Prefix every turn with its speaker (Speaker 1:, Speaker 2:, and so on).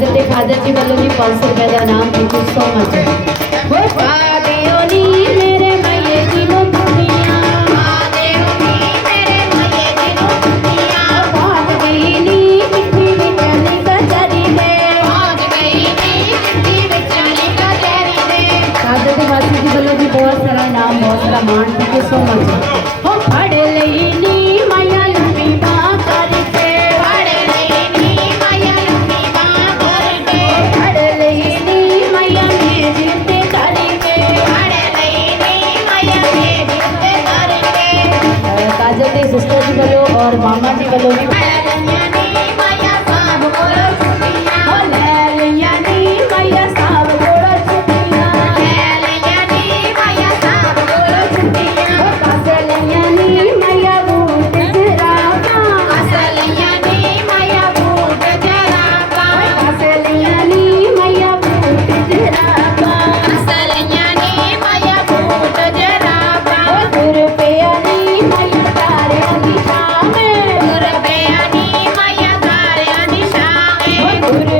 Speaker 1: ਹਜ਼ਰਤ ਖਾਦਰ ਜੀ ਵੱਲੋਂ ਜੀ 500 ਰੁਪਏ ਦਾ ਨਾਮ ਥੈਂਕ ਯੂ ਸੋ ਮਚ ਹੋ ਪਾਦਿਓ ਨੀ ਮੇਰੇ ਮਈਏ ਜੀ ਨੂੰ ਦੁਨੀਆ
Speaker 2: ਪਾਦਿਓ ਨੀ ਮੇਰੇ ਮਈਏ ਜੀ ਨੂੰ ਦੁਨੀਆ
Speaker 1: ਬਾਤ ਗਈ ਨੀ ਮਿੱਠੀ ਵਿਚਾਲੀ ਕਚਰੀ ਦੇ
Speaker 2: ਬਾਤ ਗਈ ਨੀ ਮਿੱਠੀ ਵਿਚਾਲੀ ਕਚਰੀ ਦੇ
Speaker 1: ਖਾਦਰ ਜੀ ਵਾਸੀ ਜੀ ਵੱਲੋਂ ਜੀ ਬਹੁਤ ਸਾਰਾ ਨਾਮ ਬਹੁਤ ਸਾਰਾ ਮਾਣ सिस्टर जी वालों और मामा जी वालों
Speaker 2: भी
Speaker 1: ಅವರು